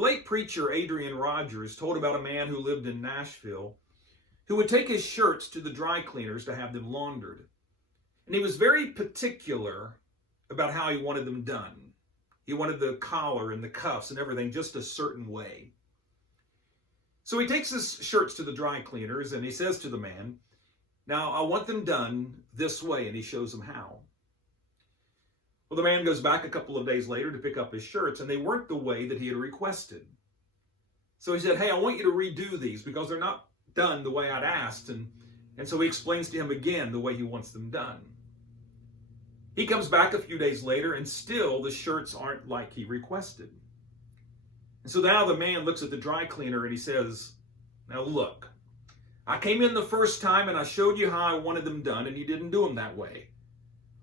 late preacher Adrian Rogers told about a man who lived in Nashville who would take his shirts to the dry cleaners to have them laundered. And he was very particular about how he wanted them done. He wanted the collar and the cuffs and everything just a certain way. So he takes his shirts to the dry cleaners and he says to the man, "Now I want them done this way," and he shows them how. Well, the man goes back a couple of days later to pick up his shirts, and they weren't the way that he had requested. So he said, "Hey, I want you to redo these because they're not done the way I'd asked." And so he explains to him again the way he wants them done. He comes back a few days later, and still the shirts aren't like he requested. And so now the man looks at the dry cleaner and he says, "Now look, I came in the first time and I showed you how I wanted them done, and you didn't do them that way.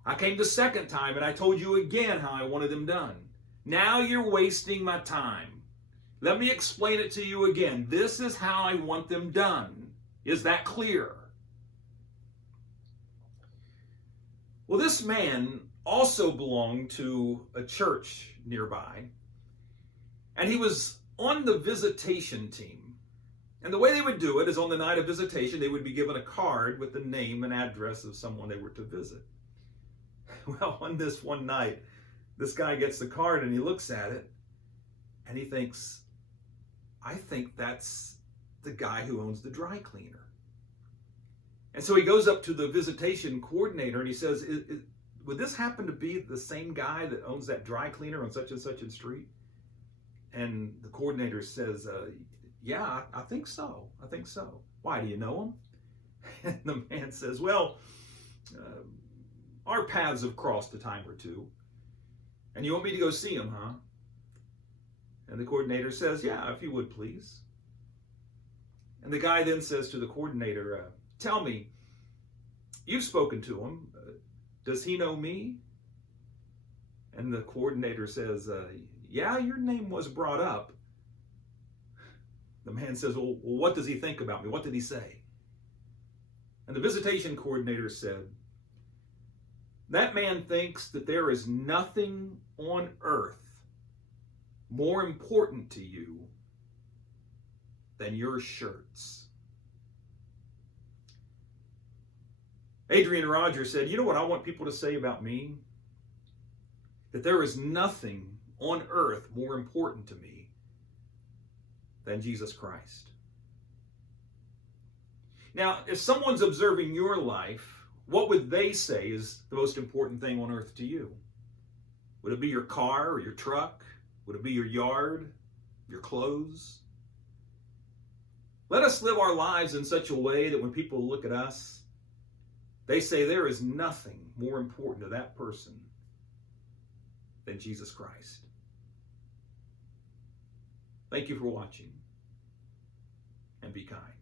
I came the second time and I told you again how I wanted them done. Now you're wasting my time. Let me explain it to you again. This is how I want them done. Is that clear?" Well, this man also belonged to a church nearby, and he was on the visitation team. And the way they would do it is on the night of visitation, they would be given a card with the name and address of someone they were to visit. Well, on this one night, this guy gets the card and he looks at it and he thinks, "I think that's the guy who owns the dry cleaner." And so he goes up to the visitation coordinator and he says, "Would this happen to be the same guy that owns that dry cleaner on such and such a street?" And the coordinator says, "Yeah, I think so. I think so. Why, do you know him?" And the man says, "Well, our paths have crossed a time or two. And you want me to go see him, huh?" And the coordinator says, "Yeah, if you would, please." And the guy then says to the coordinator, "Tell me, you've spoken to him. Does he know me?" And the coordinator says, "Yeah, your name was brought up." The man says, "Well, what does he think about me? What did he say?" And the visitation coordinator said, "That man thinks that there is nothing on earth more important to you than your shirts." Adrian Rogers said, "You know what I want people to say about me? That there is nothing on earth more important to me than Jesus Christ." Now, if someone's observing your life, what would they say is the most important thing on earth to you? Would it be your car or your truck? Would it be your yard, your clothes? Let us live our lives in such a way that when people look at us, they say there is nothing more important to that person than Jesus Christ. Thank you for watching, and be kind.